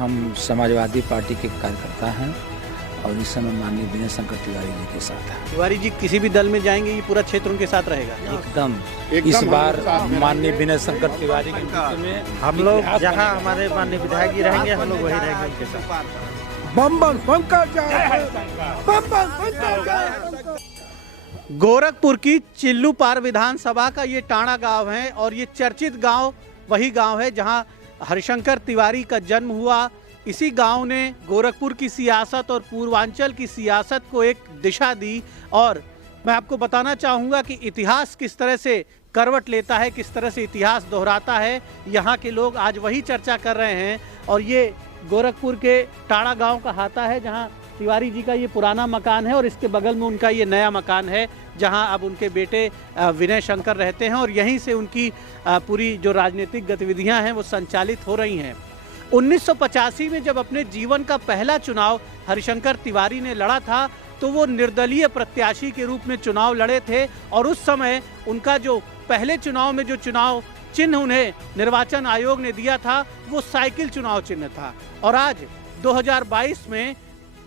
हम समाजवादी पार्टी के कार्यकर्ता हैं और इस समय माननीय विनय शंकर तिवारी जी के साथ हैं। तिवारी जी किसी भी दल में जाएंगे ये पूरा क्षेत्र उनके साथ रहेगा एकदम इस बार माननीय विनय शंकर तिवारी के नेतृत्व में हम लोग जहां हमारे माननीय विधायक जी रहेंगे हम लोग वही रहेंगे उनके साथ। बम बम शंकर जय, बम बम शंकर जय। गोरखपुर की चिल्लूपार विधानसभा का ये टाणा गांव है और ये चर्चित गांव वही गांव है जहां हरिशंकर तिवारी का जन्म हुआ। इसी गांव ने गोरखपुर की सियासत और पूर्वांचल की सियासत को एक दिशा दी और मैं आपको बताना चाहूँगा कि इतिहास किस तरह से करवट लेता है, किस तरह से इतिहास दोहराता है। यहाँ के लोग आज वही चर्चा कर रहे हैं और ये गोरखपुर के टाणा गांव का हाता है जहाँ तिवारी जी का ये पुराना मकान है और इसके बगल में उनका ये नया मकान है जहां अब उनके बेटे विनय शंकर रहते हैं और यहीं से उनकी पूरी जो राजनीतिक गतिविधियां हैं वो संचालित हो रही हैं। 1985 में जब अपने जीवन का पहला चुनाव हरिशंकर तिवारी ने लड़ा था तो वो निर्दलीय प्रत्याशी के रूप में चुनाव लड़े थे और उस समय उनका जो पहले चुनाव में जो चुनाव चिन्ह उन्हें निर्वाचन आयोग ने दिया था वो साइकिल चुनाव चिन्ह था और आज 2022 में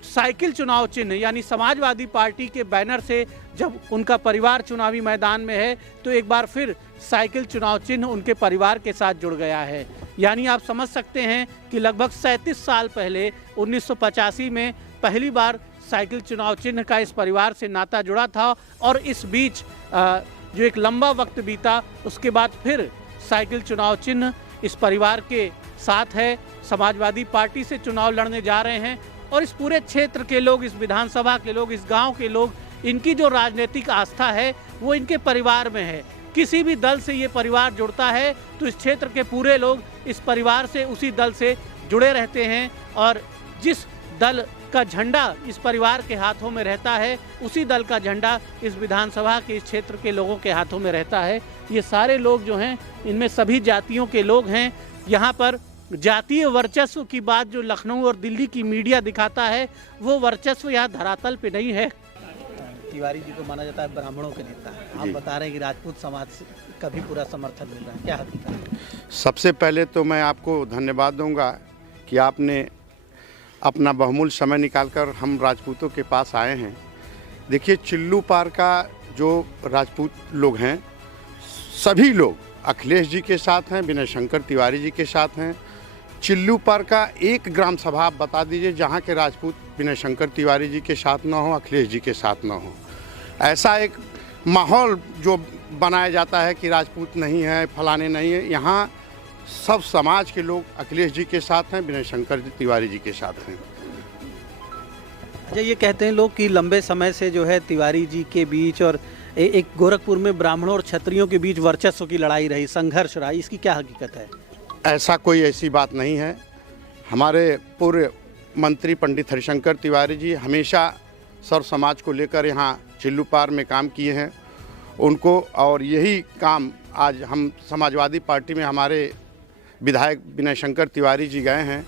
साइकिल चुनाव चिन्ह यानी समाजवादी पार्टी के बैनर से जब उनका परिवार चुनावी मैदान में है तो एक बार फिर साइकिल चुनाव चिन्ह उनके परिवार के साथ जुड़ गया है। यानी आप समझ सकते हैं कि लगभग 37 साल पहले 1985 में पहली बार साइकिल चुनाव चिन्ह का इस परिवार से नाता जुड़ा था और इस बीच जो एक लंबा वक्त बीता उसके बाद फिर साइकिल चुनाव चिन्ह इस परिवार के साथ है। समाजवादी पार्टी से चुनाव लड़ने जा रहे हैं और इस पूरे क्षेत्र के लोग, इस विधानसभा के लोग, इस गांव के लोग, इनकी जो राजनीतिक आस्था है वो इनके परिवार में है। किसी भी दल से ये परिवार जुड़ता है तो इस क्षेत्र के पूरे लोग इस परिवार से, उसी दल से जुड़े रहते हैं और जिस दल का झंडा इस परिवार के हाथों में रहता है उसी दल का झंडा इस विधानसभा के इस क्षेत्र के लोगों के हाथों में रहता है। ये सारे लोग जो हैं इनमें सभी जातियों के लोग हैं। यहाँ पर जातीय वर्चस्व की बात जो लखनऊ और दिल्ली की मीडिया दिखाता है वो वर्चस्व यहाँ धरातल पे नहीं है। तिवारी जी को माना जाता है ब्राह्मणों के नेता, आप बता रहे हैं कि राजपूत समाज का भी पूरा समर्थन मिल रहा है, क्या हकीकत है? सबसे पहले तो मैं आपको धन्यवाद दूंगा कि आपने अपना बहुमूल्य समय निकालकर हम राजपूतों के पास आए हैं। देखिए, चिल्लूपार का जो राजपूत लोग हैं सभी लोग अखिलेश जी के साथ हैं, विनय शंकर तिवारी जी के साथ हैं। चिल्लूपार का एक ग्राम सभा आप बता दीजिए जहाँ के राजपूत विनय शंकर तिवारी जी के साथ ना हो, अखिलेश जी के साथ ना हो। ऐसा एक माहौल जो बनाया जाता है कि राजपूत नहीं है, फलाने नहीं है, यहाँ सब समाज के लोग अखिलेश जी के साथ हैं, विनय शंकर तिवारी जी के साथ हैं। अच्छा, ये कहते हैं लोग कि लंबे समय से जो है तिवारी जी के बीच और एक गोरखपुर में ब्राह्मणों और क्षत्रियों के बीच वर्चस्व की लड़ाई रही, संघर्ष रहा, इसकी क्या हकीकत है? ऐसी बात नहीं है। हमारे पूर्व मंत्री पंडित हरिशंकर तिवारी जी हमेशा सर्व समाज को लेकर यहाँ चिल्लूपार में काम किए हैं उनको, और यही काम आज हम समाजवादी पार्टी में हमारे विधायक विनय शंकर तिवारी जी गए हैं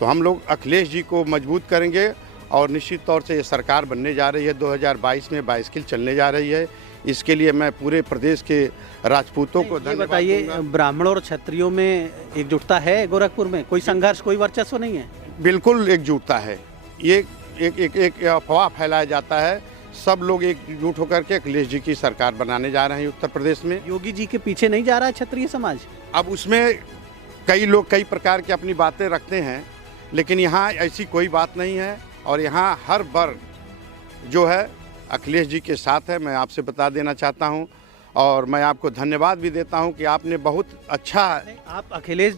तो हम लोग अखिलेश जी को मजबूत करेंगे और निश्चित तौर से ये सरकार बनने जा रही है। 2022 में बाइसिकल चलने जा रही है। इसके लिए मैं पूरे प्रदेश के राजपूतों को धन्यवाद बताइए, दूंगा। ब्राह्मणों और क्षत्रियों में एकजुटता है गोरखपुर में? कोई संघर्ष, कोई वर्चस्व नहीं है? बिल्कुल एकजुटता है। ये एक अफवाह फैलाया जाता है। सब लोग एकजुट होकर के अखिलेश जी की सरकार बनाने जा रहे हैं उत्तर प्रदेश में। योगी जी के पीछे नहीं जा रहा है क्षत्रिय समाज? अब उसमें कई लोग कई प्रकार की अपनी बातें रखते हैं, लेकिन यहाँ ऐसी कोई बात नहीं है और यहाँ हर वर्ग जो है अखिलेश जी के साथ है। मैं आपसे बता देना चाहता हूँ और मैं आपको धन्यवाद भी देता हूँ कि आपने बहुत अच्छा। आप अखिलेश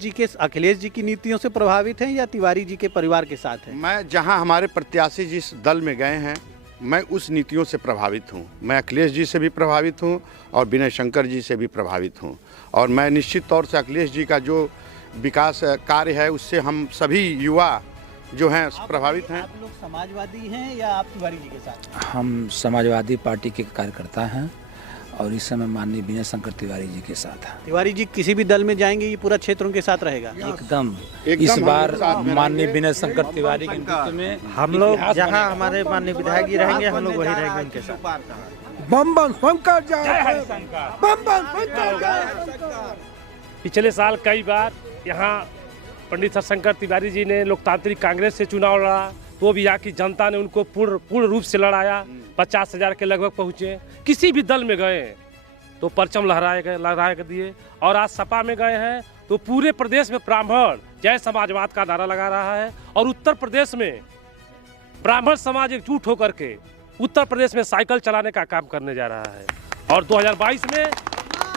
जी की नीतियों से प्रभावित हैं या तिवारी जी के परिवार के साथ हैं? मैं जहाँ हमारे प्रत्याशी जिस दल में गए हैं मैं उस नीतियों से प्रभावित हूँ। मैं अखिलेश जी से भी प्रभावित हूँ और विनय शंकर जी से भी प्रभावित हूँ और मैं निश्चित तौर से अखिलेश जी का जो विकास कार्य है उससे हम सभी युवा जो हैं प्रभावित हैं। आप लोग समाजवादी हैं या आप तिवारी जी के साथ? हम समाजवादी पार्टी के कार्यकर्ता हैं और इस समय माननीय विनय शंकर तिवारी जी के साथ हैं। तिवारी जी किसी भी दल में जाएंगे ये पूरा क्षेत्र उनके साथ रहेगा? एकदम इस बार माननीय विनय शंकर तिवारी के नेतृत्व में हम लोग जहां हमारे माननीय विधायक जी रहेंगे हम लोग वही रहेंगे उनके साथ। बम बम शंकर जय, बम बम शंकर जय। पिछले साल कई बार यहाँ पंडित हरिशंकर तिवारी जी ने लोकतांत्रिक कांग्रेस से चुनाव लड़ा, तो भी यहाँ की जनता ने उनको पूर्ण रूप से लड़ाया। 50,000 के लगभग पहुँचे। किसी भी दल में गए तो परचम लहराए दिए। और आज सपा में गए हैं तो पूरे प्रदेश में ब्राह्मण जय समाजवाद का नारा लगा रहा है। और उत्तर प्रदेश में ब्राह्मण समाज एकजुट होकर के उत्तर प्रदेश में साइकिल चलाने का काम करने जा रहा है। और 2022 में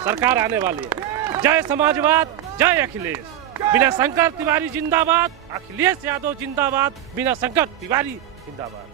सरकार आने वाली है। जय समाजवाद, जय अखिलेश। बिना शंकर तिवारी जिंदाबाद, अखिलेश यादव जिंदाबाद, बिना शंकर तिवारी जिंदाबाद।